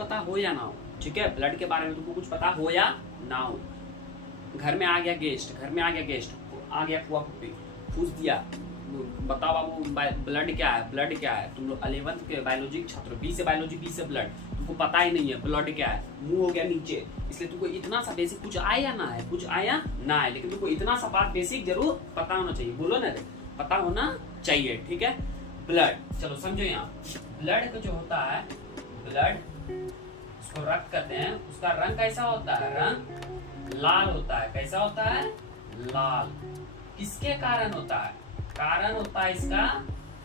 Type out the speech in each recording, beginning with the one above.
पता हो या ना हो, ठीक है, ब्लड के बारे में तुमको कुछ पता हो या ना हो। घर में आ गया गेस्ट, आ गया फुआ फूफी, पूछ दिया बताओ बाबू ब्लड क्या है, ब्लड क्या है। तुम लोग 11th के बायोलॉजी छात्र, बी से बायोलॉजी, बी से ब्लड, तुमको पता ही नहीं है ब्लड क्या है, मुंह हो गया नीचे। इसलिए तुमको इतना सा बेसिक कुछ आया ना है, कुछ आया ना है, लेकिन तुमको इतना सा बात बेसिक जरूर पता होना चाहिए। बोलो ना रे, पता होना चाहिए, ठीक है। ब्लड, चलो समझो यहाँ, ब्लड का जो होता है, ब्लड उसको रक्त कहते हैं, उसका रंग कैसा होता है, रंग लाल होता है। कैसा होता है, लाल। किसके कारण होता है, कारण होता है इसका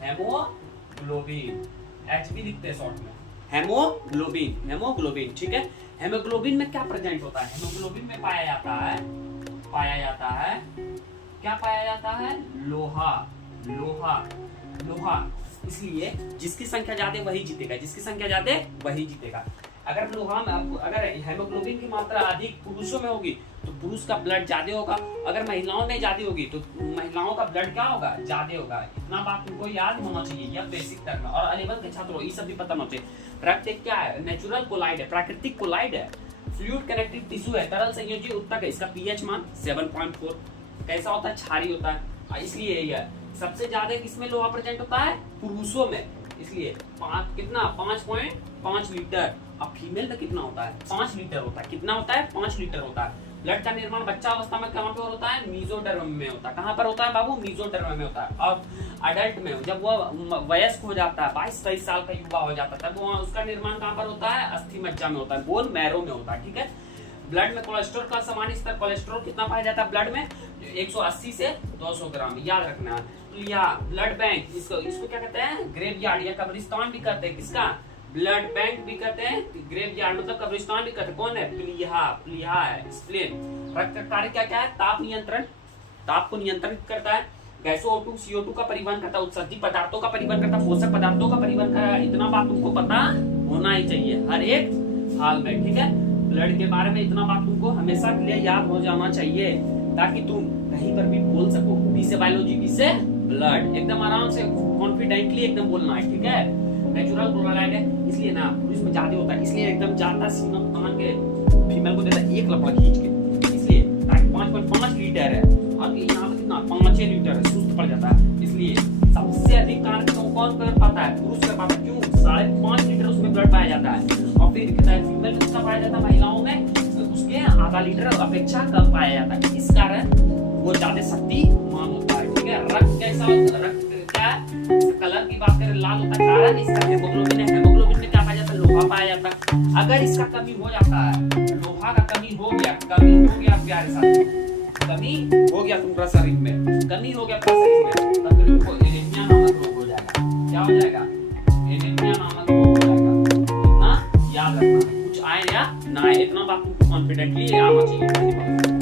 हेमोग्लोबिन, एचबी लिखते हैं शॉर्ट में, हेमोग्लोबिन, हेमोग्लोबिन, ठीक है। हेमोग्लोबिन में क्या प्रेजेंट होता है, हेमोग्लोबिन में पाया जाता है क्या पाया जाता है, लोहा, लोहा, लोहा। इसलिए जिसकी संख्या ज्यादा वही जीतेगा, जिसकी संख्या ज्यादा वही जीतेगा। अगर लोहा में, अगर हेमोग्लोबिन की मात्रा अधिक पुरुषों में होगी तो पुरुष का ब्लड ज्यादा होगा, अगर महिलाओं में ज्यादा होगी तो महिलाओं का ब्लड क्या होगा, ज्यादा होगा। इतना बात तुमको याद होना चाहिए, यह बेसिक टर्म है। और 11th के छात्रों ये सब भी पता होना चाहिए। रक्त एक क्या है, नेचुरल कोलाइड है, प्राकृतिक कोलाइड है, फ्लूइड कनेक्टिव टिश्यू है, तरल संयोजी उत्तक है। इसका पीएच मान 7.4। कैसा होता है, क्षारीय होता है। इसलिए यह सबसे ज्यादा किसमें लोहा प्रेजेंट होता है, पुरुषों में। इसलिए 5.5 लीटर। अब फीमेल में कितना होता है, 5 लीटर होता है। कितना होता है, 5 लीटर होता है। ब्लड का निर्माण बच्चा अवस्था में कहाँ पर होता है, मीजोडर्म में होता है। कहाँ पर होता है बाबू, मीजोडर्म में होता है। और अडल्ट में, जब वो वयस्क हो जाता है, 22-23 साल का युवा हो जाता है, तब वो उसका निर्माण कहाँ पर होता है, अस्थि मज्जा में होता है, बोन मैरो में होता है, ठीक है। ब्लड में कोलेस्ट्रॉल का सामान्य स्तर, कोलेस्ट्रॉल कितना पाया जाता है ब्लड में, 180 से 200 ग्राम, याद रखना है। या ब्लड बैंक, इसको क्या कहते हैं, ग्रेवयार्ड या कब्रिस्तान भी कहते हैं। किसका, ब्लड बैंक भी कहते हैं, ग्रेवयार्ड मतलब कब्रिस्तान भी कहते हैं। कौन है, प्लीहा है, स्प्लेन। रक्त का कार्य क्या क्या है, ताप नियंत्रण, ताप को नियंत्रित करता है। गैसों O2 CO2 का परिवहन करता है, उत्सर्जित पदार्थों का परिवहन करता है, पोषक पदार्थों का परिवहन करता है। इतना बात तुमको पता होना ही चाहिए हर एक हाल में, ठीक है। ब्लड के बारे में इतना बात तुमको हमेशा के लिए याद हो जाना चाहिए, ताकि तुम कहीं पर भी बोल सको। बी से बायोलॉजी, बी से ब्लड, एकदम आराम से कॉन्फिडेंटली एकदम बोलना है, ठीक है। नेचुरल क्लोराइड है, इसलिए ना पुरुष में ज्यादा होता है, इसलिए एकदम जाता सीना तान के फीमेल को देता है एक लपड़ा खींच के, इसलिए ताकि 5.5 लीटर है। और यहाँ पे कितना, 5 लीटर है, सुस्त पड़ जाता है। इसलिए सबसे अधिक कारण तो कौन कर पाता है, पुरुष कर पाता है। क्यों, 5.5 लीटर उसमें ब्लड पाया जाता है। और फिर कहता है फीमेल में कितना पाया जाता है, महिलाओं में उसके आधा लीटर अपेक्षा कम पाया जाता है। इस कारण वो ज्यादा शक्तिमान होता है, ठीक है। रक्त कैसा होता है, रक्त क्या कलर की बात करें, लाल होता है, कारण इसका हेमोग्लोबिन है। हेमोग्लोबिन में क्या पाया जाता है, लोहा पाया जाता है। अगर इसका कमी हो जाता है, लोहा का कमी हो गया प्यारे साथी, कमी हो गया तुम्हारा शरीर में, कमी हो गया तुम्हारे शरीर में, तब फिर तुमको एनीमिया नामक रोग हो जाएगा। क्या हो जाएगा, एनीमिया नामक रोग हो जाएगा। इतना याद रखना, कुछ आए या ना आए, इतना बात तुमको कॉन्फिडेंटली आना चाहिए।